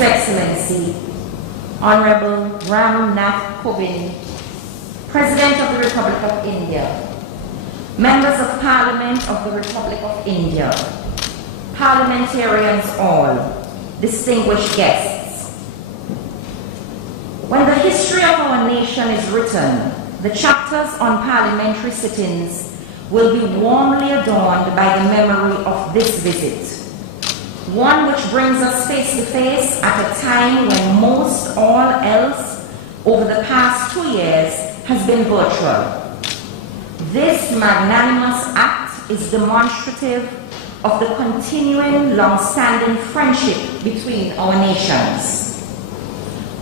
His Excellency, Honorable Kovind, President of the Republic of India, Members of Parliament of the Republic of India, parliamentarians all, distinguished guests. When the history of our nation is written, the chapters on parliamentary sittings will be warmly adorned by the memory of this visit, one which brings us face to face at a time when most all else over the past 2 years has been virtual. This magnanimous act is demonstrative of the continuing long-standing friendship between our nations.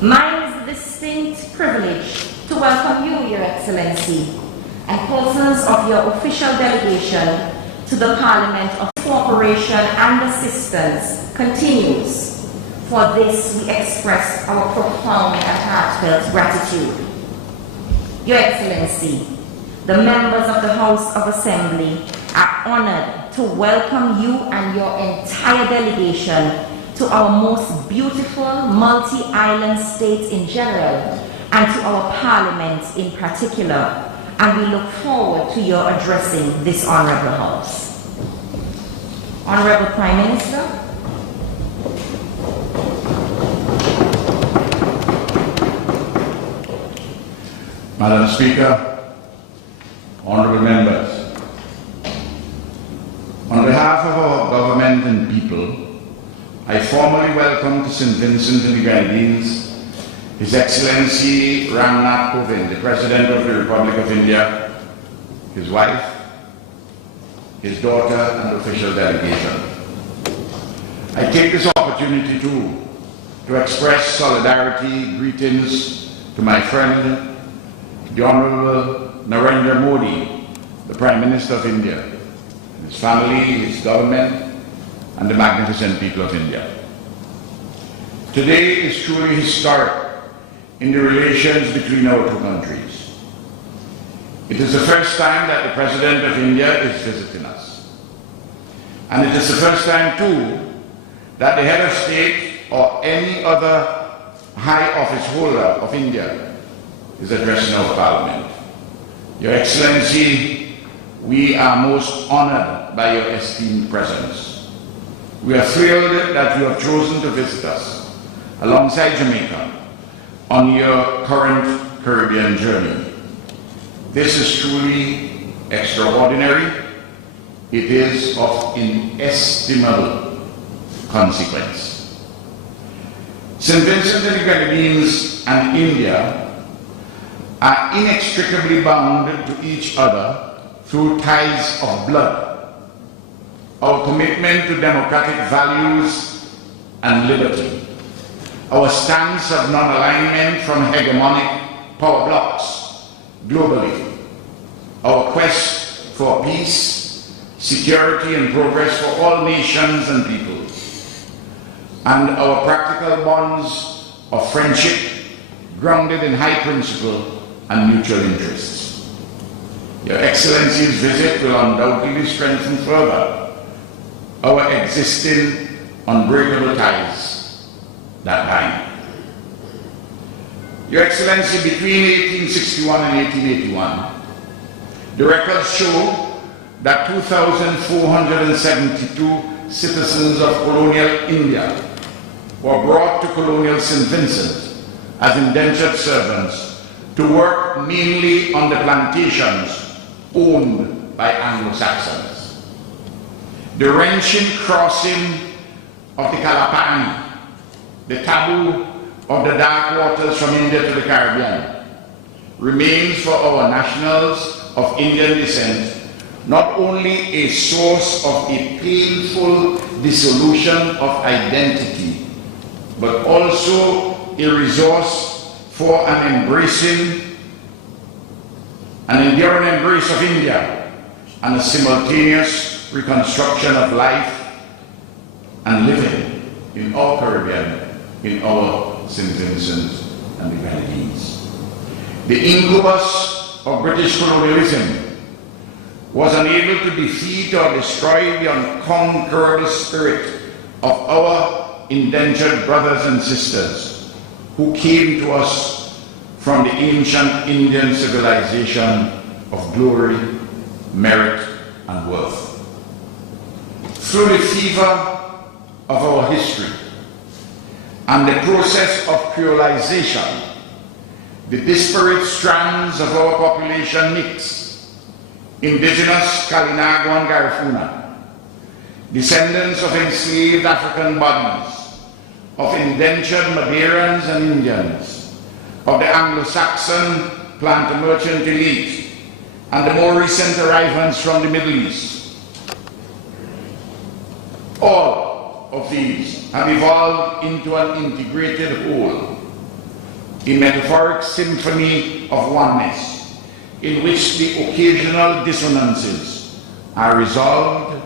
Mine is the distinct privilege to welcome you, Your Excellency, and persons of your official delegation to the Parliament of Cooperation and Assistance continues. For this, we express our profound and heartfelt gratitude. Your Excellency, the members of the House of Assembly are honored to welcome you and your entire delegation to our most beautiful multi-island state in general and to our Parliament in particular, and we look forward to your addressing this Honourable House. Honourable Prime Minister. Madam Speaker, honourable members, on behalf of our government and people, I formally welcome to St. Vincent and the Grenadines His Excellency Kovind, the President of the Republic of India, his wife, his daughter and official delegation. I take this opportunity to express solidarity, greetings to my friend, the Honorable Narendramodi, the Prime Minister of India, his family, his government, and the magnificent people of India. Today is truly historic in the relations between our two countries. It is the first time that the President of India is visiting us. And it is the first time, too, that the head of state or any other high office holder of India is addressing our Parliament. Your Excellency, we are most honored by your esteemed presence. We are thrilled that you have chosen to visit us alongside Jamaica on your current Caribbean journey. This is truly extraordinary. It is of inestimable consequence. St. Vincent and the Grenadines and India are inextricably bound to each other through ties of blood. Our commitment to democratic values and liberty, our stance of non-alignment from hegemonic power blocks globally, our quest for peace, security and progress for all nations and peoples, and our practical bonds of friendship grounded in high principle and mutual interests. Your Excellency's visit will undoubtedly strengthen further our existing unbreakable ties that bind. Your Excellency, between 1861 and 1881, the records show that 2,472 citizens of colonial India were brought to colonial St. Vincent as indentured servants to work mainly on the plantations owned by Anglo-Saxons. The wrenching crossing of the Kalapani, the taboo of the dark waters from India to the Caribbean, remains for our nationals of Indian descent not only a source of a painful dissolution of identity, but also a resource for an enduring embrace of India and a simultaneous reconstruction of life and living in our Caribbean, in our St. Vincent and the Grenadines. The incubus of British colonialism was unable to defeat or destroy the unconquerable spirit of our indentured brothers and sisters who came to us from the ancient Indian civilization of glory, merit, and worth. Through the fever of our history and the process of creolization, the disparate strands of our population mix: indigenous Kalinago and Garifuna, descendants of enslaved African bodies, of indentured Madeirans and Indians, of the Anglo-Saxon planter merchant elite, and the more recent arrivals from the Middle East. All of these have evolved into an integrated whole, a metaphoric symphony of oneness, in which the occasional dissonances are resolved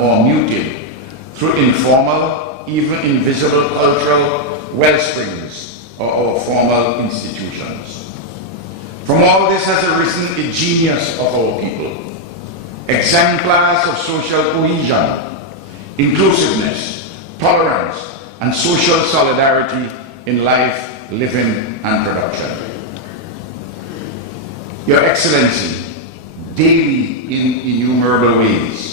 or muted through informal, even invisible cultural wellsprings or our formal institutions. From all this has arisen a genius of our people, exemplars of social cohesion, inclusiveness, tolerance, and social solidarity in life, living, and production. Your Excellency, daily in innumerable ways,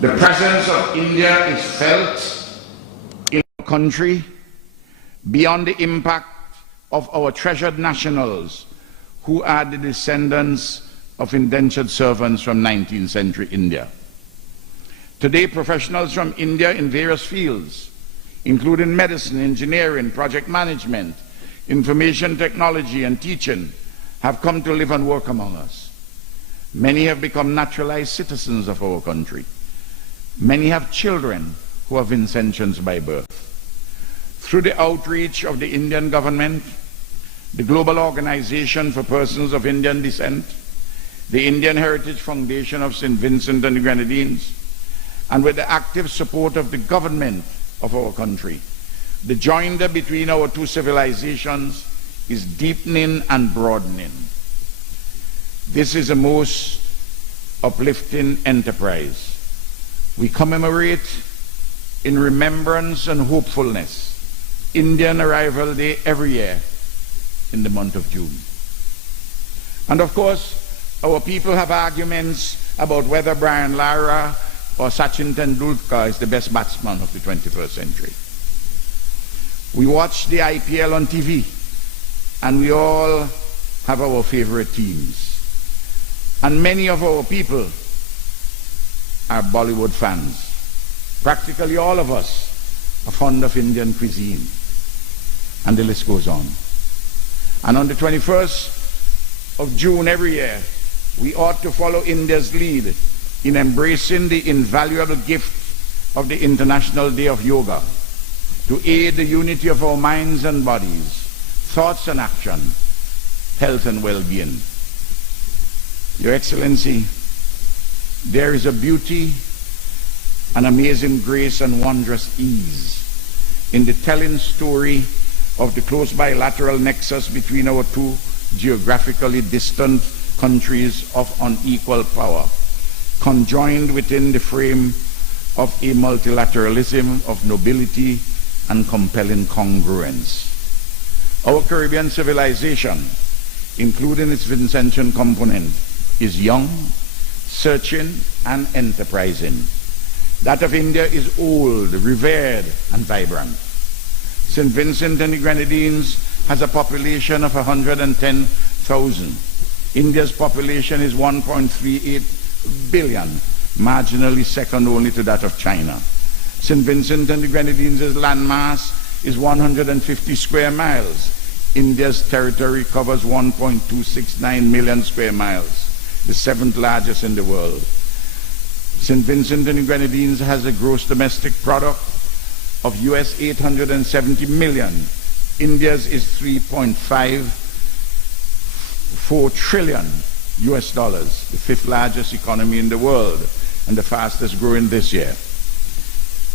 the presence of India is felt in our country beyond the impact of our treasured nationals who are the descendants of indentured servants from 19th century India. Today, professionals from India in various fields, including medicine, engineering, project management, information technology, and teaching, have come to live and work among us. Many have become naturalized citizens of our country. Many have children who are Vincentians by birth. Through the outreach of the Indian government, the Global Organization for Persons of Indian Descent, the Indian Heritage Foundation of St. Vincent and the Grenadines, and with the active support of the government of our country, the joinder between our two civilizations is deepening and broadening. This is a most uplifting enterprise. We commemorate in remembrance and hopefulness Indian Arrival Day every year in the month of June. And of course, our people have arguments about whether Brian Lara or Sachin Tendulkar is the best batsman of the 21st century. We watch the IPL on TV, and we all have our favorite teams. And many of our people are Bollywood fans. Practically all of us are fond of Indian cuisine. And the list goes on. And on the 21st of June every year, we ought to follow India's lead in embracing the invaluable gift of the International Day of Yoga to aid the unity of our minds and bodies, thoughts and action, health and well-being. Your Excellency, there is a beauty, an amazing grace and wondrous ease in the telling story of the close bilateral nexus between our two geographically distant countries of unequal power, conjoined within the frame of a multilateralism of nobility and compelling congruence. Our Caribbean civilization, including its Vincentian component, is young, searching, and enterprising. That of India is old, revered, and vibrant. St. Vincent and the Grenadines has a population of 110,000. India's population is 1.38 billion, marginally second only to that of China. St. Vincent and the Grenadines' landmass is 150 square miles. India's territory covers 1.269 million square miles, the seventh largest in the world. St. Vincent and the Grenadines has a gross domestic product of US 870 million. India's is 3.54 trillion US dollars, the fifth largest economy in the world and the fastest growing this year.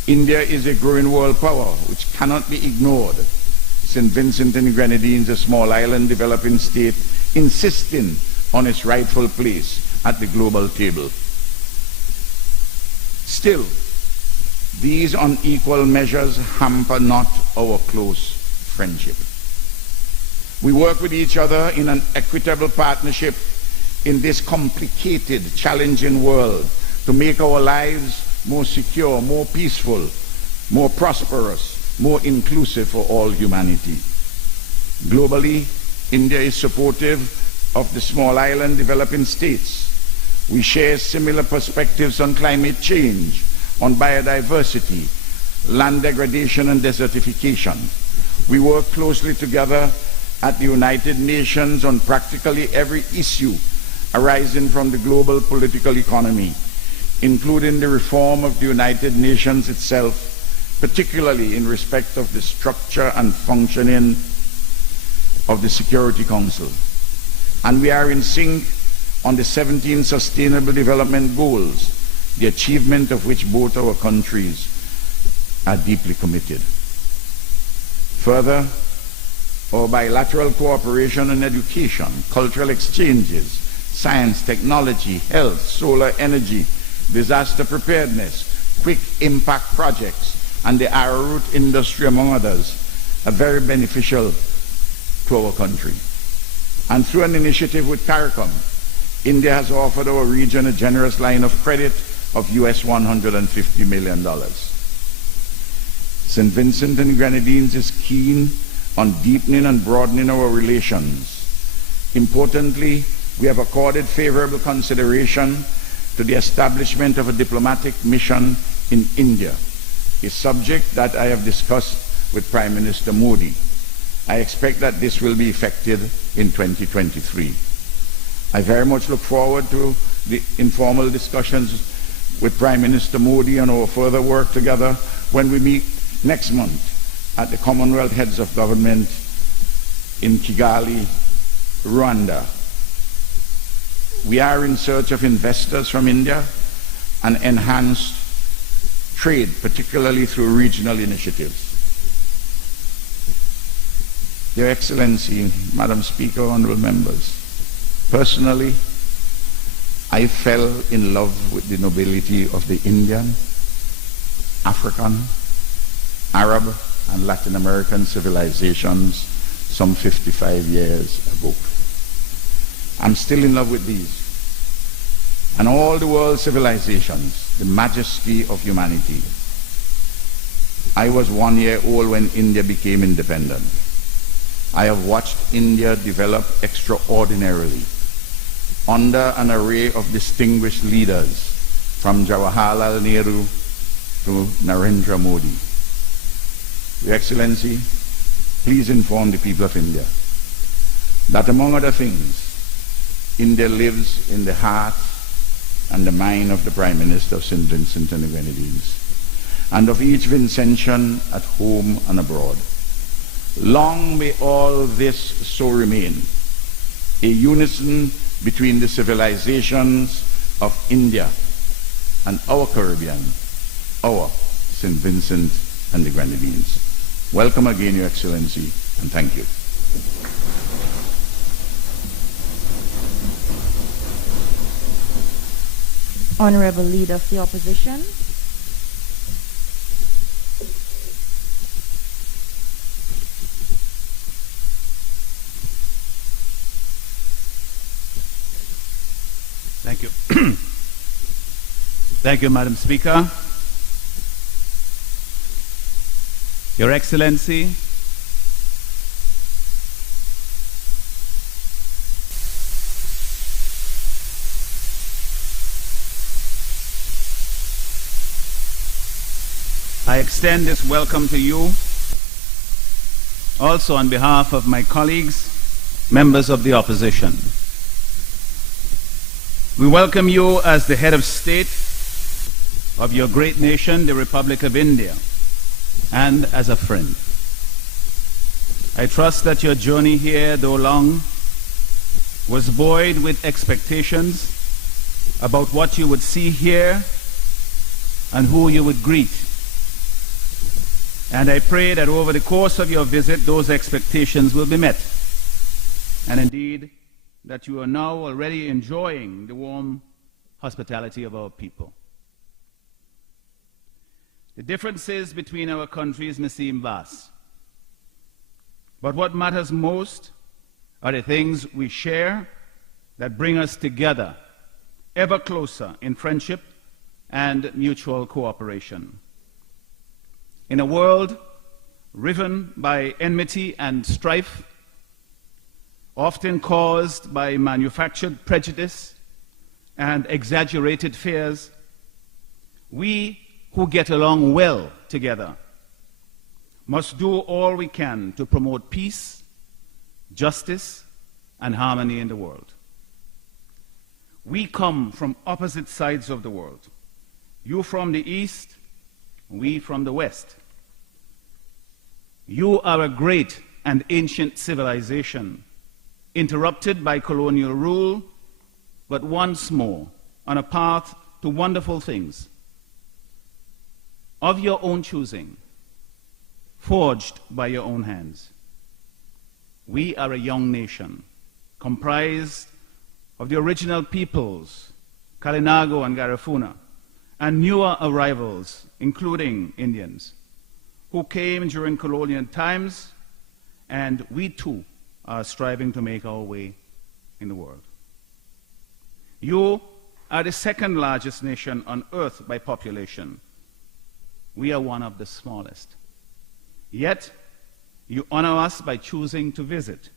India is a growing world power which cannot be ignored. St. Vincent and the Grenadines, a small island developing state, insisting on its rightful place at the global table. Still, These unequal measures hamper not our close friendship. We work with each other in an equitable partnership in this complicated, challenging world to make our lives more secure, more peaceful, more prosperous, more inclusive for all humanity. Globally, India is supportive of the small island developing states. We share similar perspectives on climate change, on biodiversity, land degradation and desertification. We work closely together at the United Nations on practically every issue arising from the global political economy, including the reform of the United Nations itself, particularly in respect of the structure and functioning of the Security Council. And we are in sync on the 17 Sustainable Development Goals, the achievement of which both our countries are deeply committed. Further, our bilateral cooperation in education, cultural exchanges, science, technology, health, solar energy, disaster preparedness, quick impact projects, and the arrowroot industry, among others, are very beneficial to our country. And through an initiative with CARICOM, India has offered our region a generous line of credit of US $150 million. St. Vincent and Grenadines is keen on deepening and broadening our relations. Importantly, we have accorded favorable consideration to the establishment of a diplomatic mission in India, a subject that I have discussed with Prime Minister Modi. I expect that this will be effected in 2023. I very much look forward to the informal discussions with Prime Minister Modi and our further work together when we meet next month at the Commonwealth Heads of Government in Kigali, Rwanda. We are in search of investors from India and enhanced trade, particularly through regional initiatives. Your Excellency, Madam Speaker, honorable members, personally, I fell in love with the nobility of the Indian, African, Arab, and Latin American civilizations some 55 years ago. I'm still in love with these. And all the world civilizations, the majesty of humanity. I was 1 year old when India became independent. I have watched India develop extraordinarily under an array of distinguished leaders, from Jawaharlal Nehru to Narendra Modi. Your Excellency, please inform the people of India that, among other things, India lives in the heart and the mind of the Prime Minister of St. Vincent and the Grenadines, and of each Vincentian at home and abroad. Long may all this so remain, a unison between the civilizations of India and our Caribbean, our St. Vincent and the Grenadines. Welcome again, Your Excellency, and thank you. Honorable Leader of the Opposition. Thank you. Thank you, Madam Speaker. Your Excellency, I extend this welcome to you also on behalf of my colleagues, members of the opposition. We welcome you as the head of state of your great nation, the Republic of India, and as a friend. I trust that your journey here, though long, was buoyed with expectations about what you would see here and who you would greet. And I pray that over the course of your visit, those expectations will be met. And indeed, that you are now already enjoying the warm hospitality of our people. The differences between our countries may seem vast, but what matters most are the things we share that bring us together, ever closer in friendship and mutual cooperation. In a world riven by enmity and strife, often caused by manufactured prejudice and exaggerated fears, we who get along well together must do all we can to promote peace, justice, and harmony in the world. We come from opposite sides of the world. You from the east, we from the west. You are a great and ancient civilization, interrupted by colonial rule, but once more on a path to wonderful things. Of your own choosing, forged by your own hands. We are a young nation, comprised of the original peoples, Kalinago and Garifuna, and newer arrivals, including Indians, who came during colonial times, and we too are striving to make our way in the world. You are the second largest nation on earth by population. We are one of the smallest. Yet, you honor us by choosing to visit.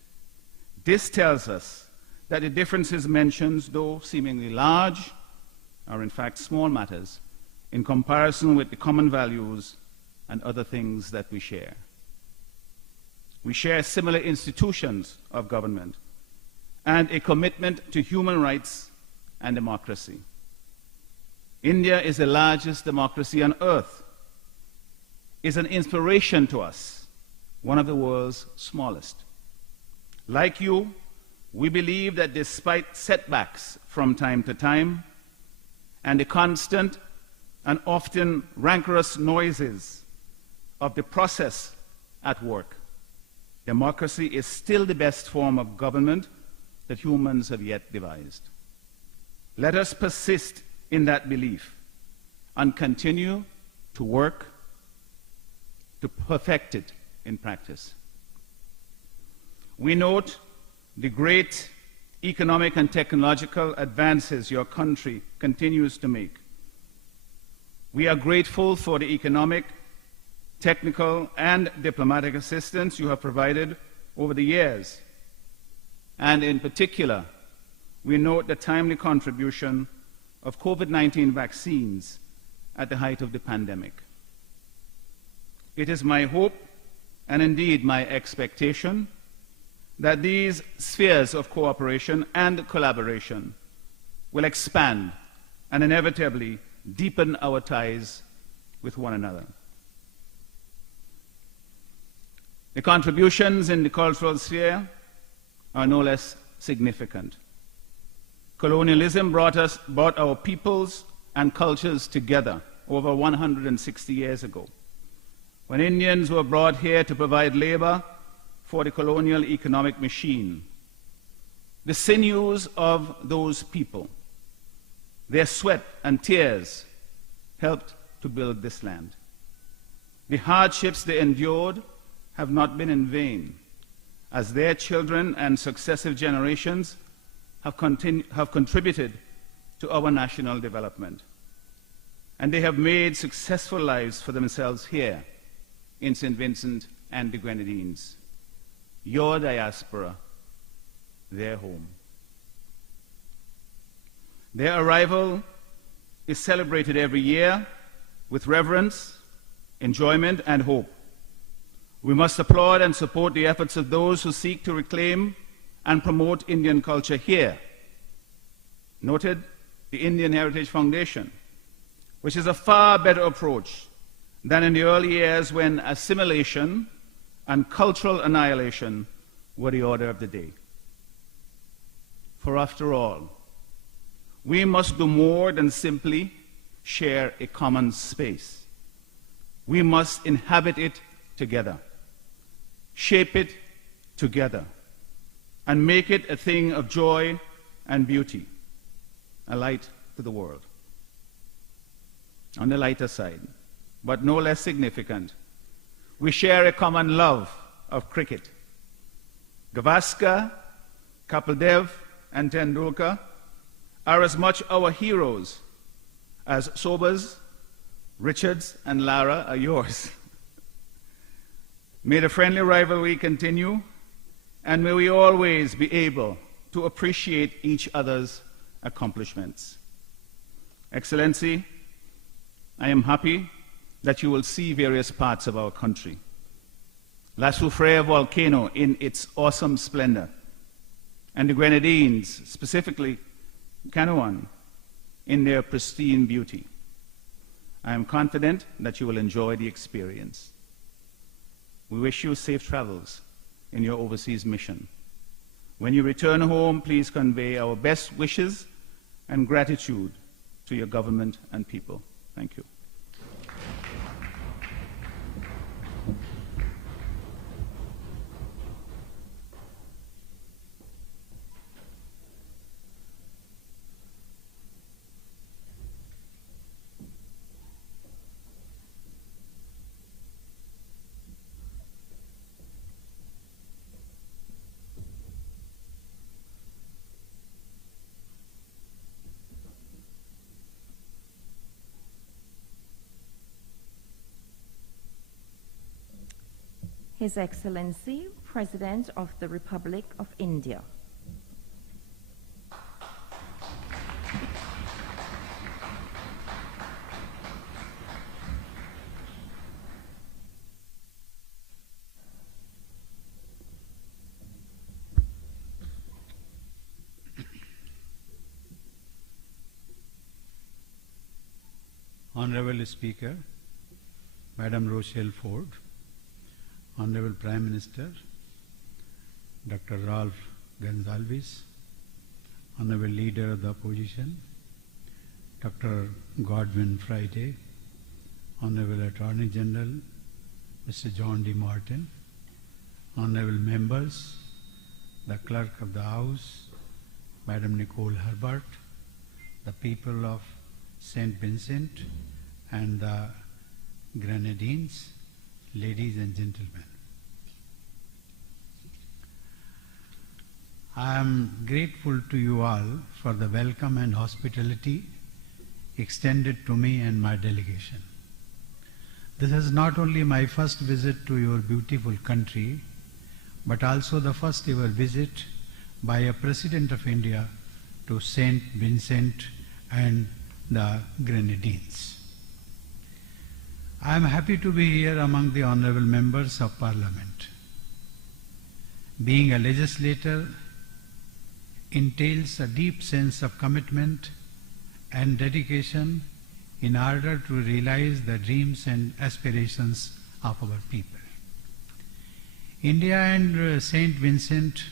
This tells us that the differences mentioned, though seemingly large, are in fact small matters in comparison with the common values and other things that we share. We share similar institutions of government and a commitment to human rights and democracy. India is the largest democracy on earth, is an inspiration to us, one of the world's smallest. Like you, we believe that despite setbacks from time to time and the constant and often rancorous noises of the process at work, democracy is still the best form of government that humans have yet devised. Let us persist in that belief and continue to work to perfect it in practice. We note the great economic and technological advances your country continues to make. We are grateful for the economic, technical, and diplomatic assistance you have provided over the years. And in particular, we note the timely contribution of COVID-19 vaccines at the height of the pandemic. It is my hope, and indeed my expectation, that these spheres of cooperation and collaboration will expand and inevitably deepen our ties with one another. The contributions in the cultural sphere are no less significant. Colonialism brought our peoples and cultures together over 160 years ago, when Indians were brought here to provide labor for the colonial economic machine. The sinews of those people, their sweat and tears, helped to build this land. The hardships they endured have not been in vain, as their children and successive generations have contributed to our national development. And they have made successful lives for themselves here in St. Vincent and the Grenadines. Your diaspora, their home. Their arrival is celebrated every year with reverence, enjoyment, and hope. We must applaud and support the efforts of those who seek to reclaim and promote Indian culture here. Noted the Indian Heritage Foundation, which is a far better approach than in the early years when assimilation and cultural annihilation were the order of the day. For after all, we must do more than simply share a common space. We must inhabit it together, shape it together, and make it a thing of joy and beauty, a light to the world. On the lighter side, but no less significant, we share a common love of cricket. Gavaskar, Kapil Dev, and Tendulkar are as much our heroes as Sobers, Richards, and Lara are yours. May the friendly rivalry continue, and may we always be able to appreciate each other's accomplishments. Excellency, I am happy that you will see various parts of our country. La Soufrière volcano in its awesome splendor, and the Grenadines, specifically Canouan, in their pristine beauty. I am confident that you will enjoy the experience. We wish you safe travels in your overseas mission. When you return home, please convey our best wishes and gratitude to your government and people. Thank you. His Excellency, President of the Republic of India. Honorable Speaker, Madam Rochelle Ford, Honorable Prime Minister, Dr. Ralph Gonsalves, Honorable Leader of the Opposition, Dr. Godwin Friday, Honorable Attorney General, Mr. John D. Martin, Honorable Members, the Clerk of the House, Madam Nicole Herbert, the people of St. Vincent and the Grenadines, ladies and gentlemen. I am grateful to you all for the welcome and hospitality extended to me and my delegation. This is not only my first visit to your beautiful country, but also the first ever visit by a President of India to St. Vincent and the Grenadines. I am happy to be here among the honorable members of Parliament. Being a legislator entails a deep sense of commitment and dedication in order to realize the dreams and aspirations of our people. India and St. Vincent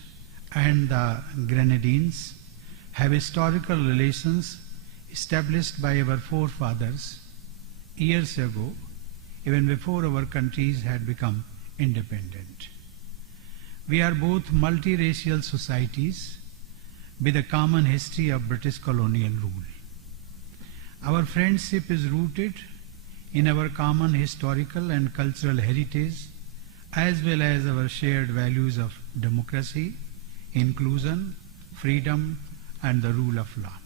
and the Grenadines have historical relations established by our forefathers years ago, even before our countries had become independent. We are both multiracial societies with a common history of British colonial rule. Our friendship is rooted in our common historical and cultural heritage, as well as our shared values of democracy, inclusion, freedom, and the rule of law.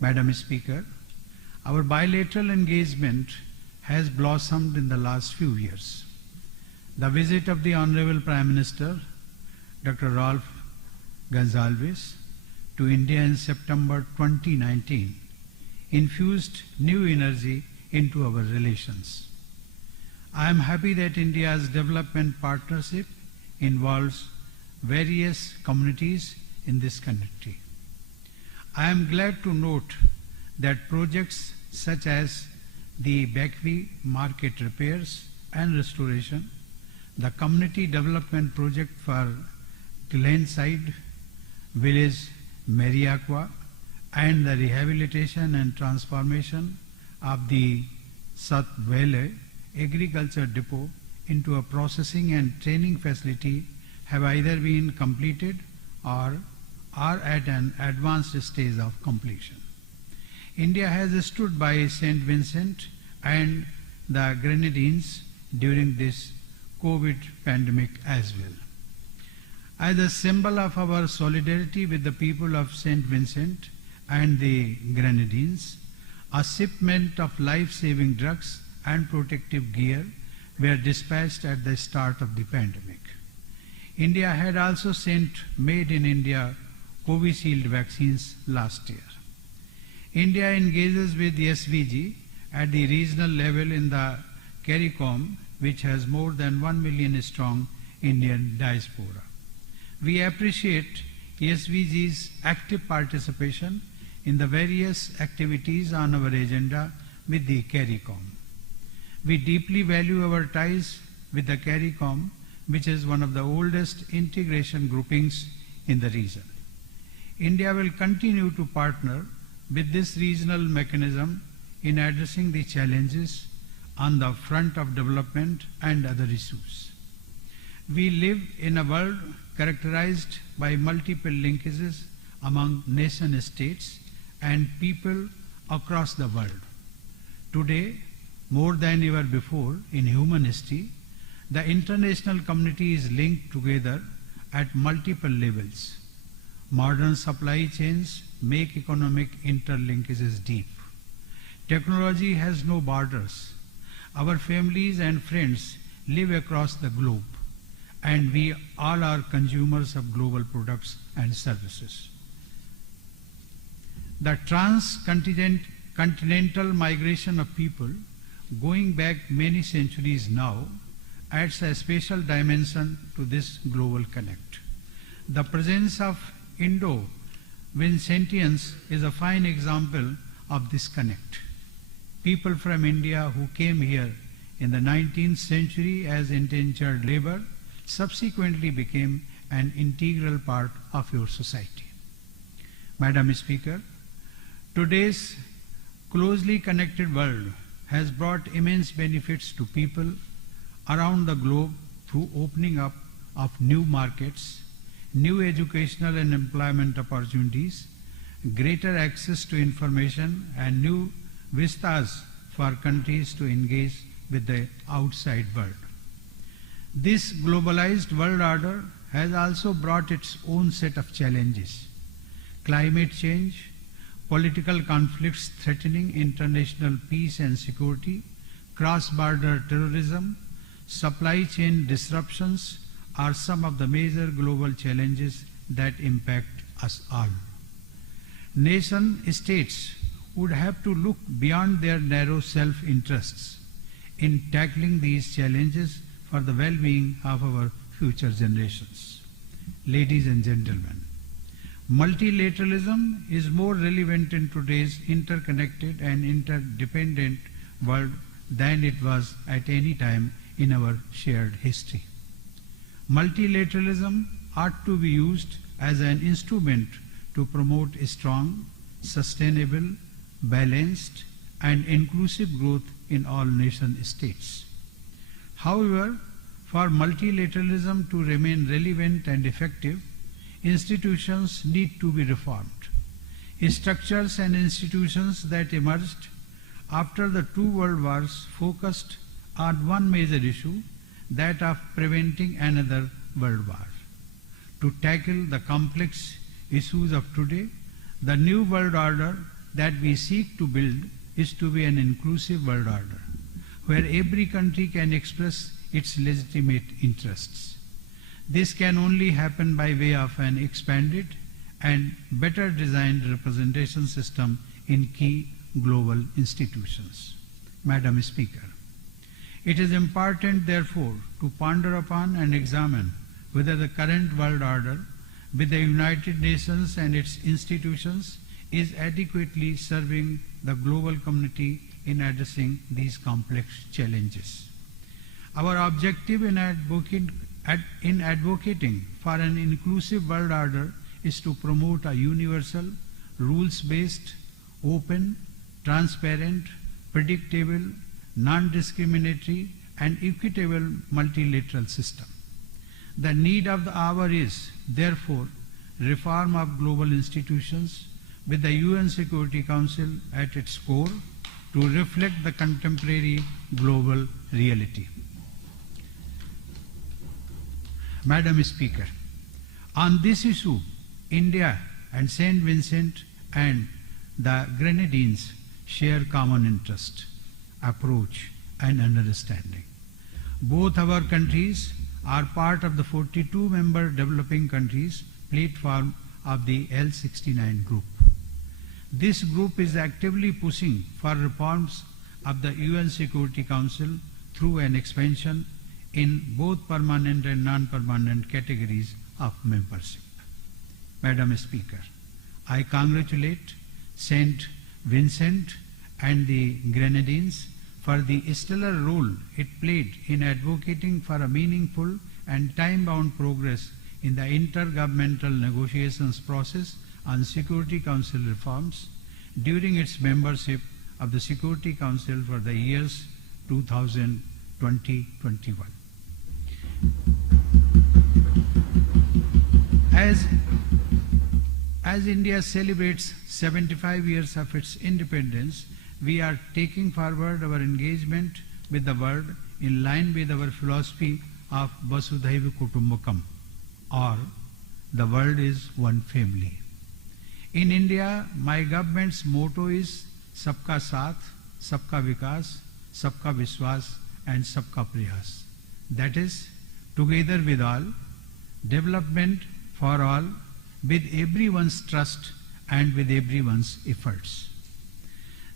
Madam Speaker, our bilateral engagement has blossomed in the last few years. The visit of the Honorable Prime Minister, Dr. Ralph Gonsalves, to India in September 2019 infused new energy into our relations. I am happy that India's development partnership involves various communities in this country. I am glad to note that projects such as the Bakvi market repairs and restoration, the community development project for Glenside village Mariaqua, and the rehabilitation and transformation of the Sat Valley agriculture depot into a processing and training facility have either been completed or are at an advanced stage of completion. India has stood by St. Vincent and the Grenadines during this COVID pandemic as well. As a symbol of our solidarity with the people of St. Vincent and the Grenadines, a shipment of life-saving drugs and protective gear were dispatched at the start of the pandemic. India had also sent made in India Covishield vaccines last year. India engages with the SVG at the regional level in the CARICOM, which has more than 1 million strong Indian diaspora. We appreciate SVG's active participation in the various activities on our agenda with the CARICOM. We deeply value our ties with the CARICOM, which is one of the oldest integration groupings in the region. India will continue to partner with this regional mechanism in addressing the challenges on the front of development and other issues. We live in a world characterized by multiple linkages among nation states and people across the world. Today, more than ever before in human history, the international community is linked together at multiple levels. Modern supply chains make economic interlinkages deep. Technology has no borders. Our families and friends live across the globe, and we all are consumers of global products and services. The transcontinental migration of people going back many centuries now adds a special dimension to this global connect. The presence of Indo-Vincentians is a fine example of this connect. People from India who came here in the 19th century as indentured labor subsequently became an integral part of your society. Madam Speaker, today's closely connected world has brought immense benefits to people around the globe through opening up of new markets, new educational and employment opportunities, greater access to information, and new vistas for countries to engage with the outside world. This globalized world order has also brought its own set of challenges. Climate change, political conflicts threatening international peace and security, cross-border terrorism, supply chain disruptions are some of the major global challenges that impact us all. Nation-states would have to look beyond their narrow self-interests in tackling these challenges for the well-being of our future generations. Ladies and gentlemen, multilateralism is more relevant in today's interconnected and interdependent world than it was at any time in our shared history. Multilateralism ought to be used as an instrument to promote a strong, sustainable, balanced, and inclusive growth in all nation states. However, for multilateralism to remain relevant and effective, institutions need to be reformed. Structures and institutions that emerged after the two world wars focused on one major issue, that of preventing another world war. To tackle the complex issues of today, the new world order that we seek to build is to be an inclusive world order, where every country can express its legitimate interests. This can only happen by way of an expanded and better designed representation system in key global institutions. Madam Speaker, it is important, therefore, to ponder upon and examine whether the current world order with the United Nations and its institutions is adequately serving the global community in addressing these complex challenges. Our objective in advocating for an inclusive world order is to promote a universal, rules-based, open, transparent, predictable, non-discriminatory, and equitable multilateral system. The need of the hour is, therefore, reform of global institutions with the UN Security Council at its core, to to reflect the contemporary global reality. Madam Speaker, on this issue, India and St. Vincent and the Grenadines share common interest, approach and understanding. Both our countries are part of the 42-member developing countries platform of the L69 group. This group is actively pushing for reforms of the UN Security Council through an expansion in both permanent and non-permanent categories of membership. Madam Speaker, I congratulate St. Vincent and the Grenadines for the stellar role it played in advocating for a meaningful and time-bound progress in the intergovernmental negotiations process on Security Council reforms during its membership of the Security Council for the years 2020-21. As India celebrates 75 years of its independence, we are taking forward our engagement with the world in line with our philosophy of Vasudhaiva Kutumbakam, or the world is one family. In India, my government's motto is Sabka Saath, Sabka Vikas, Sabka Vishwas and Sabka Prayas. That is, together with all, development for all, with everyone's trust and with everyone's efforts.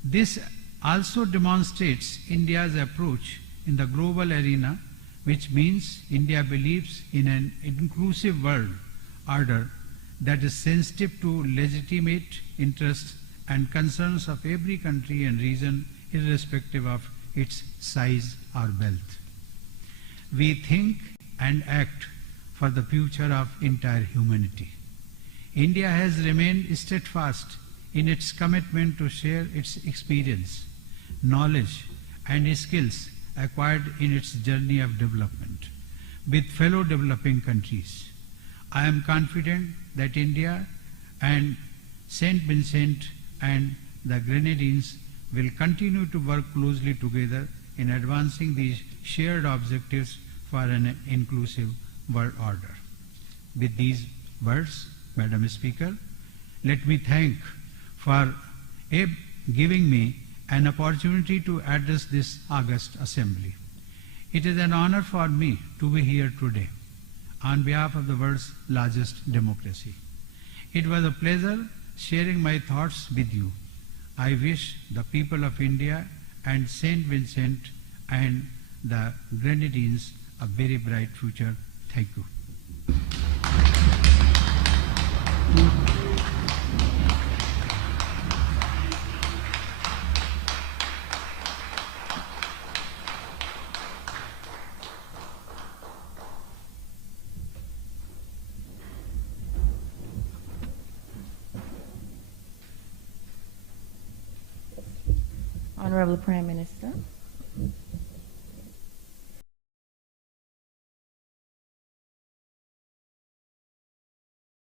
This also demonstrates India's approach in the global arena, which means India believes in an inclusive world order that is sensitive to legitimate interests and concerns of every country and region, irrespective of its size or wealth. We think and act for the future of entire humanity. India has remained steadfast in its commitment to share its experience, knowledge and skills acquired in its journey of development with fellow developing countries. I am confident that India and St. Vincent and the Grenadines will continue to work closely together in advancing these shared objectives for an inclusive world order. With these words, Madam Speaker, let me thank for giving me an opportunity to address this august assembly. It is an honor for me to be here today on behalf of the world's largest democracy. It was a pleasure sharing my thoughts with you. I wish the people of India and St. Vincent and the Grenadines a very bright future. Thank you. Honorable Prime Minister.